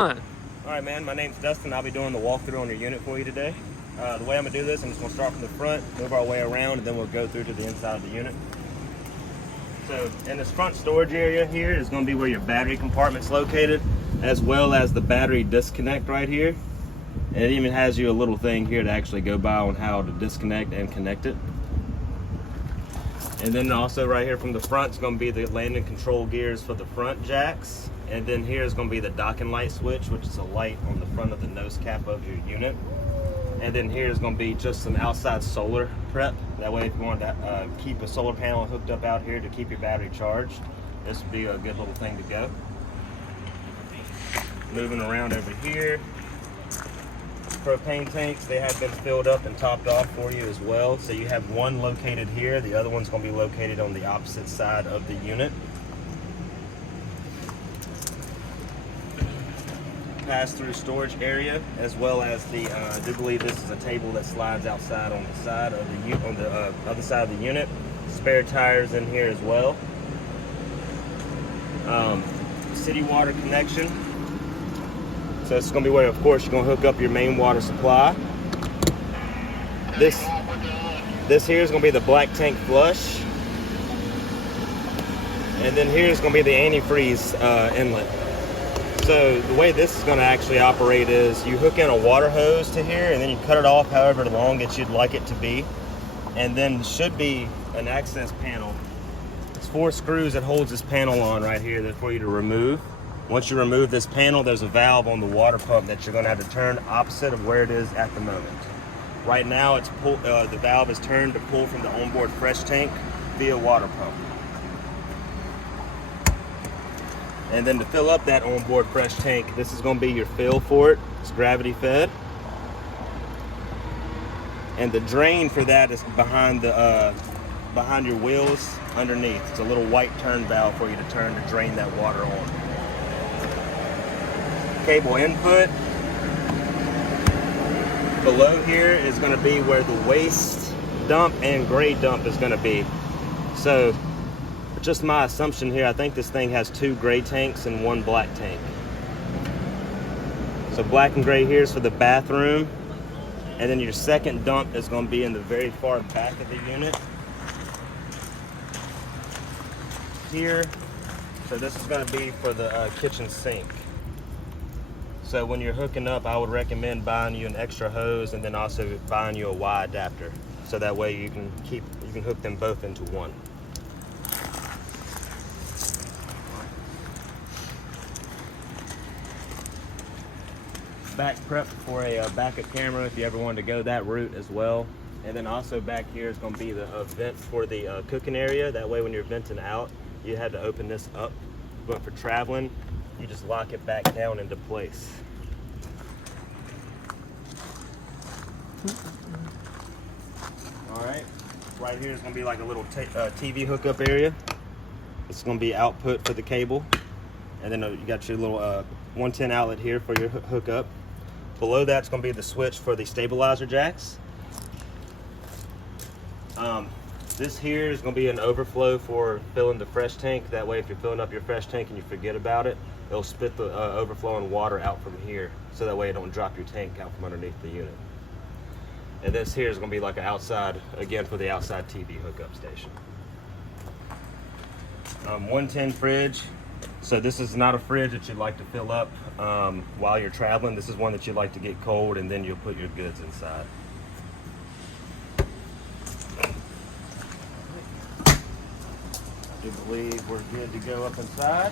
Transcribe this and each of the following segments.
All Alright man, my name's Dustin. I'll be doing the walkthrough on your unit for you today. The way I'm going to do this, I'm just going to start from the front, move our way around, and then we'll go through to the inside of the unit. So in this front storage area here is going to be where your battery compartment's located, as well as the battery disconnect right here. And it even has you a little thing here to actually go by on how to disconnect and connect it. And then also right here from the front is going to be the landing control gears for the front jacks. And then here is going to be the docking light switch, which is a light on the front of the nose cap of your unit. And then here is going to be just some outside solar prep. That way if you want to keep a solar panel hooked up out here to keep your battery charged, this would be a good little thing to go. Moving around over here. Propane tanks, they have been filled up and topped off for you as well. So you have one located here, the other one's going to be located on the opposite side of the unit. Pass-through storage area, as well as the I do believe this is a table that slides outside on the side of the other side of the unit. Spare tires in here as well. City water connection. So it's going to be where, of course, you're going to hook up your main water supply. This here is going to be the black tank flush. And then here is going to be the antifreeze inlet. So the way this is going to actually operate is you hook in a water hose to here, and then you cut it off however long that you'd like it to be. And then should be an access panel. It's 4 screws that holds this panel on right here that for you to remove. Once you remove this panel, there's a valve on the water pump that you're going to have to turn opposite of where it is at the moment. Right now, it's the valve is turned to pull from the onboard fresh tank via water pump. And then to fill up that onboard fresh tank, this is going to be your fill for it. It's gravity fed. And the drain for that is behind your wheels underneath. It's a little white turn valve for you to turn to drain that water on. Cable input. Below here is going to be where the waste dump and gray dump is going to be. So just my assumption here, I think this thing has 2 gray tanks and 1 black tank. So black and gray here is for the bathroom. And then your second dump is going to be in the very far back of the unit. Here. So this is going to be for the kitchen sink. So when you're hooking up, I would recommend buying you an extra hose and then also buying you a Y adapter. So that way you can hook them both into one. Back prep for a backup camera if you ever wanted to go that route as well. And then also back here is going to be the vent for the cooking area. That way when you're venting out, you had to open this up. But for traveling, you just lock it back down into place. All right, right here is going to be like a little TV hookup area. It's going to be output for the cable. And then you got your little 110 outlet here for your hookup. Below that's going to be the switch for the stabilizer jacks. This here is going to be an overflow for filling the fresh tank. That way if you're filling up your fresh tank and you forget about it, it'll spit the overflowing water out from here. So that way it don't drop your tank out from underneath the unit. And this here is going to be like an outside, again for the outside TV hookup station. 110 fridge. So this is not a fridge that you'd like to fill up while you're traveling. This is one that you'd like to get cold and then you'll put your goods inside. I do believe we're good to go up inside.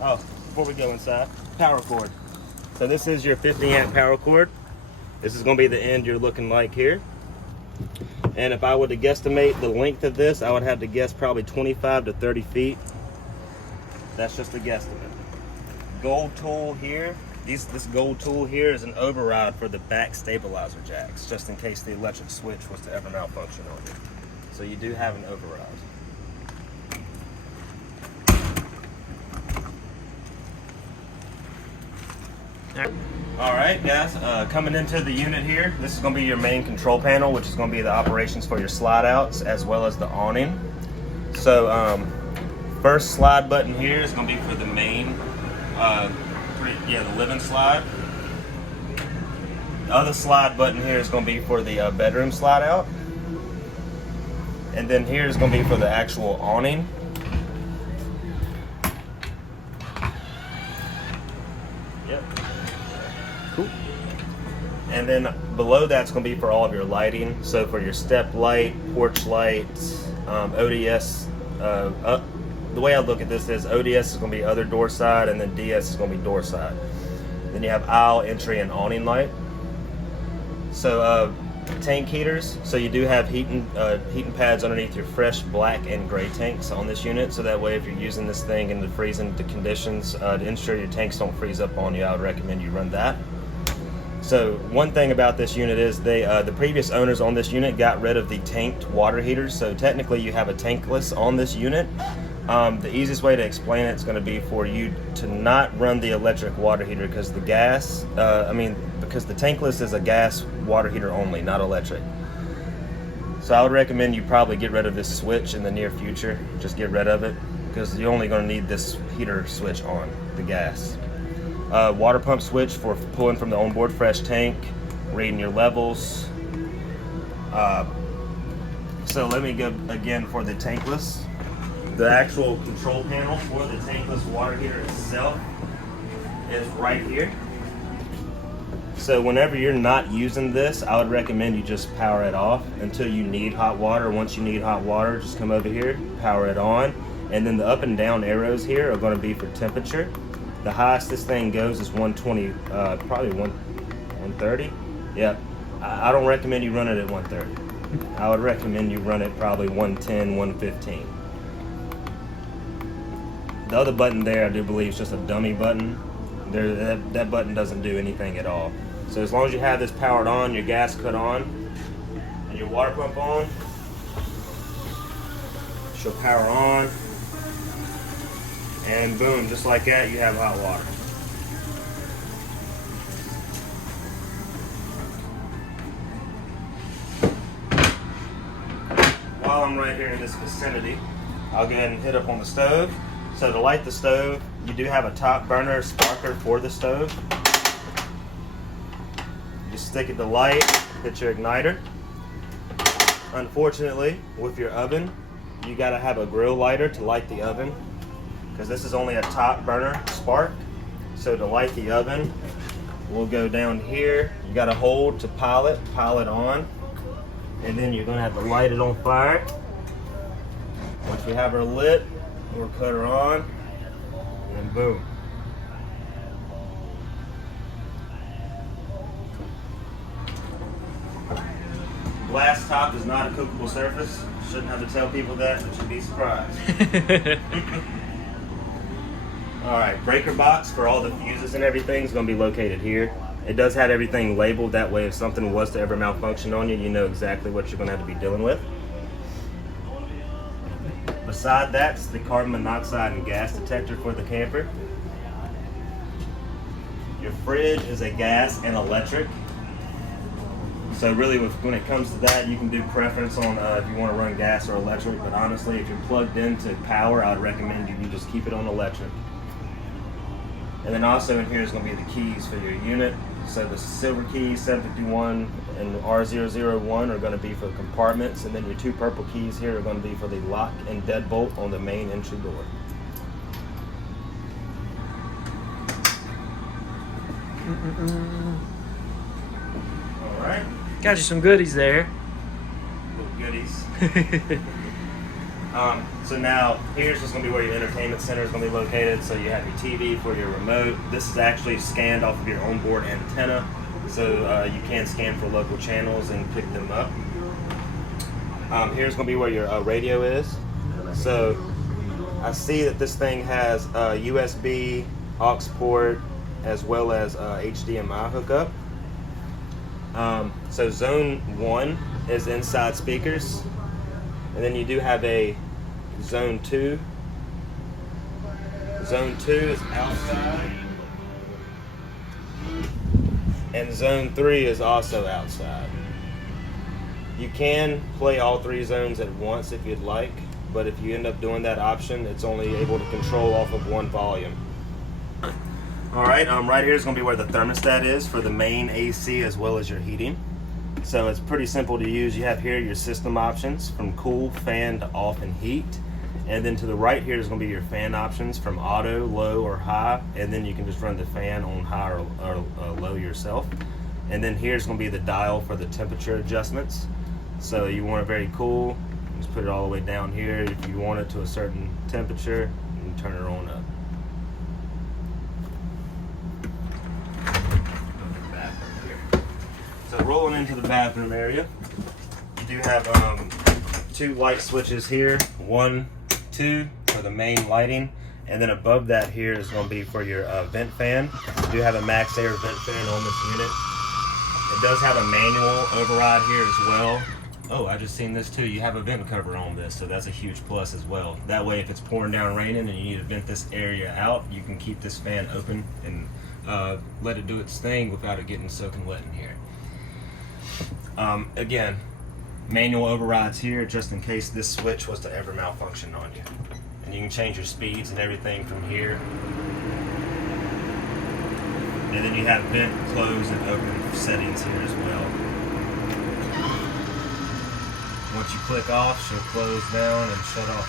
Oh, before we go inside, power cord. So this is your 50 amp power cord. This is going to be the end you're looking like here. And if I were to guesstimate the length of this, I would have to guess probably 25 to 30 feet. That's just a guesstimate. Gold tool here. This gold tool here is an override for the back stabilizer jacks, just in case the electric switch was to ever malfunction on you. So you do have an override. All right, guys, coming into the unit here, this is going to be your main control panel, which is going to be the operations for your slide outs as well as the awning. So first slide button here is going to be for the main Yeah, the live and slide. The other slide button here is going to be for the bedroom slide out. And then here is going to be for the actual awning. Yep. Cool. And then below that's going to be for all of your lighting. So for your step light, porch light, ODS. The way I look at this is ODS is going to be other door side, and then DS is going to be door side. Then you have aisle, entry, and awning light. So tank heaters. So you do have heating pads underneath your fresh black and gray tanks on this unit. So that way, if you're using this thing in the freezing conditions to ensure your tanks don't freeze up on you, I would recommend you run that. So one thing about this unit is the previous owners on this unit got rid of the tanked water heaters. So technically, you have a tankless on this unit. The easiest way to explain it is going to be for you to not run the electric water heater because the gas, because the tankless is a gas water heater only, not electric. So I would recommend you probably get rid of this switch in the near future. Just get rid of it because you're only going to need this heater switch on, the gas. Water pump switch for pulling from the onboard fresh tank, reading your levels. So let me go again for the tankless. The actual control panel for the tankless water heater itself is right here. So whenever you're not using this, I would recommend you just power it off until you need hot water. Once you need hot water, just come over here, power it on. And then the up and down arrows here are going to be for temperature. The highest this thing goes is 120, probably 130. Yep. I don't recommend you run it at 130. I would recommend you run it probably 110, 115. The other button there, I do believe, is just a dummy button. That button doesn't do anything at all. So as long as you have this powered on, your gas cut on, and your water pump on, she'll power on, and boom, just like that, you have hot water. While I'm right here in this vicinity, I'll go ahead and hit up on the stove. So to light the stove, you do have a top burner sparker for the stove. You stick it to light, hit your igniter. Unfortunately, with your oven, you gotta have a grill lighter to light the oven because this is only a top burner spark. So to light the oven, we'll go down here. You gotta hold to pile it on, and then you're gonna have to light it on fire. Once we have her lit, we'll cut her on, and boom. Glass top is not a cookable surface. Shouldn't have to tell people that, but you'd be surprised. Alright, breaker box for all the fuses and everything is going to be located here. It does have everything labeled, that way if something was to ever malfunction on you, you know exactly what you're going to have to be dealing with. Beside that's the carbon monoxide and gas detector for the camper. Your fridge is a gas and electric. So really when it comes to that, you can do preference on if you want to run gas or electric, but honestly if you're plugged into power, I would recommend you just keep it on electric. And then also in here is going to be the keys for your unit. So the silver keys, 751 and R001 are going to be for the compartments, and then your two purple keys here are going to be for the lock and deadbolt on the main entry door. All right. Got you some goodies there. Little goodies. So now here's just going to be where your entertainment center is going to be located. So you have your TV for your remote. This is actually scanned off of your onboard antenna, so you can scan for local channels and pick them up. Here's going to be where your radio is. So I see that this thing has a USB aux port as well as HDMI hookup. So zone 1 is inside speakers, and then you do have a zone 2. Zone 2 is outside, and zone 3 is also outside. You can play all 3 zones at once if you'd like, but if you end up doing that option, it's only able to control off of one volume. All right, right here is going to be where the thermostat is for the main AC as well as your heating. So it's pretty simple to use. You have here your system options from cool, fan to off and heat. And then to the right here is going to be your fan options from auto, low, or high. And then you can just run the fan on high or low yourself. And then here's going to be the dial for the temperature adjustments. So you want it very cool, just put it all the way down here. If you want it to a certain temperature, you can turn it on up. So rolling into the bathroom area, you do have 2 light switches here, 1, 2 for the main lighting, and then above that here is going to be for your vent fan. You do have a max air vent fan on this unit. It does have a manual override here as well. Oh, I just seen this too. You have a vent cover on this, so that's a huge plus as well. That way, if it's pouring down raining and you need to vent this area out, you can keep this fan open and let it do its thing without it getting soaking wet in here. Again, manual overrides here just in case this switch was to ever malfunction on you. And you can change your speeds and everything from here. And then you have vent, close, and open settings here as well. Once you click off, she'll close down and shut off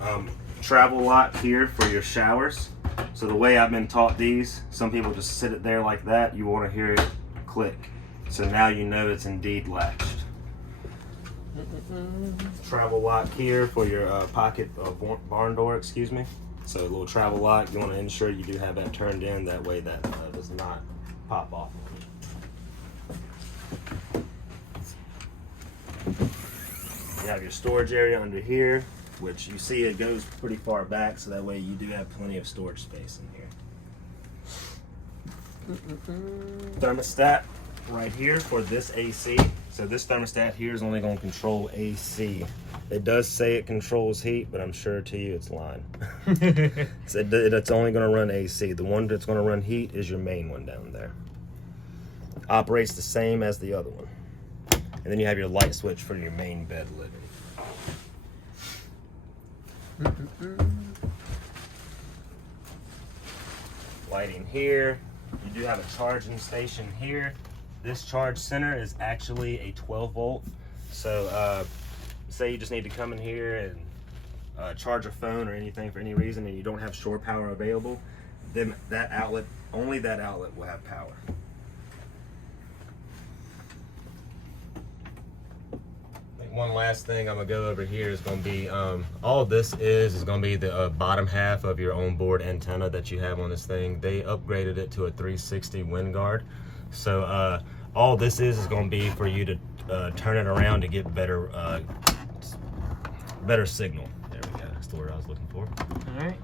for you. Travel lock here for your showers. So the way I've been taught these, some people just sit it there like that. You want to hear it click. So now you know it's indeed latched. Travel lock here for your pocket barn door, excuse me. So a little travel lock, you want to ensure you do have that turned in, that way that does not pop off. You have your storage area under here, which you see it goes pretty far back, so that way you do have plenty of storage space in here. Thermostat right here for this AC. So this thermostat here is only going to control AC. It does say it controls heat, but I'm sure to you it's lying. It's only going to run AC. The one that's going to run heat is your main one down there. Operates the same as the other one. And then you have your light switch for your main bed living. Lighting here. You do have a charging station here. This charge center is actually a 12 volt. So say you just need to come in here and charge a phone or anything for any reason and you don't have shore power available, then that outlet, only that outlet will have power. One last thing I'm gonna go over here is gonna be all this is gonna be the bottom half of your onboard antenna that you have on this thing. They upgraded it to a 360 wind guard, so all this is gonna be for you to turn it around to get better better signal. There we go, that's the word I was looking for. All right.